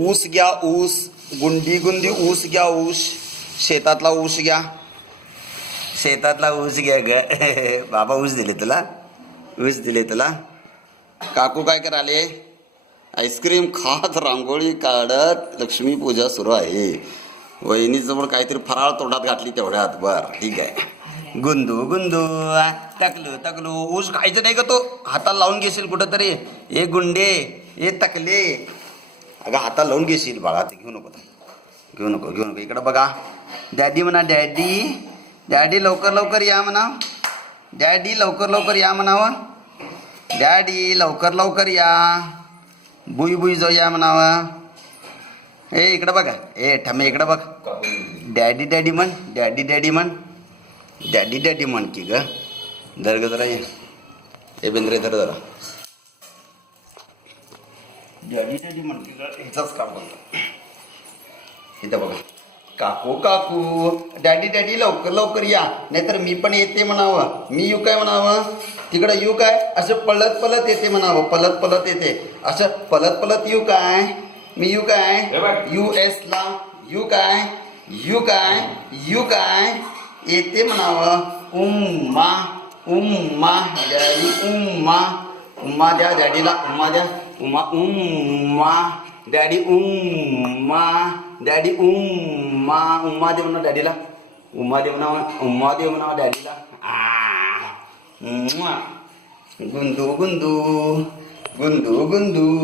ऊस घ्या ऊस, गुंडी गुंडी ऊस घ्या ऊस, शेतातला ऊस घ्या, शेतातला ऊस घ्या ग बाबा. ऊस दिले तुला, ऊस दिले तुला. काकू काय कराले? आईस्क्रीम खात रांगोळी काढत लक्ष्मी पूजा सुरू आहे. वहिनीजवळ काहीतरी फराळ तोंडात घातली तेवढ्यात. बर ठीक आहे. गुंदू गुंदू टकलू टकलू. ऊस खायचं नाही का तो? हाताला लावून घेशील कुठंतरी. ए गुंडे, ए टकले, अगं हाताला लावून घेशील बाळा. ते घेऊ नको, घेऊ नको, घेऊ नको. इकडं बघा. डॅडी म्हणा, डॅडी, डॅडी लवकर लवकर या म्हणा. डॅडी लवकर लवकर या म्हणावं. डॅडी लवकर लवकर या. बुई बुई जाऊ या म्हणावं. ए इकडं बघा. ए ठमे इकडं बघ. डॅडी डॅडी म्हण, डॅडी डॅडी म्हण, डॅडी डॅडी म्हण की ग. धर ग जरा. ए बेंद्रे धर जरा. डॅडी डॅडी म्हण की ग. ह्याचाच काम बोलतो. इथं बघा. काकू काकू, डॅडी डॅडी लवकर लवकर या, नाहीतर मी पण येते म्हणावं. मी येऊ काय म्हणावं? तिकडं येऊ काय? असं पळत पळत येते म्हणावं. पळत पळत येते. असं पळत पळत येऊ काय? मी येऊ काय? US ला येऊ काय? येऊ काय? येऊ काय? येते म्हणावं. उम्मा उम्मा डॅडी उम्मा. उम्मा द्या डॅडीला. उम्मा द्या. उम्मा उम्मा डॅडी उम्मा. डॅडी उम्मा. उम्मा दे म्हणा डॅडीला. उम्मा दे म्हणा. उम्मा दे म्हणा डॅडीला. गुंदू गुंदू गुंदू गुंदू.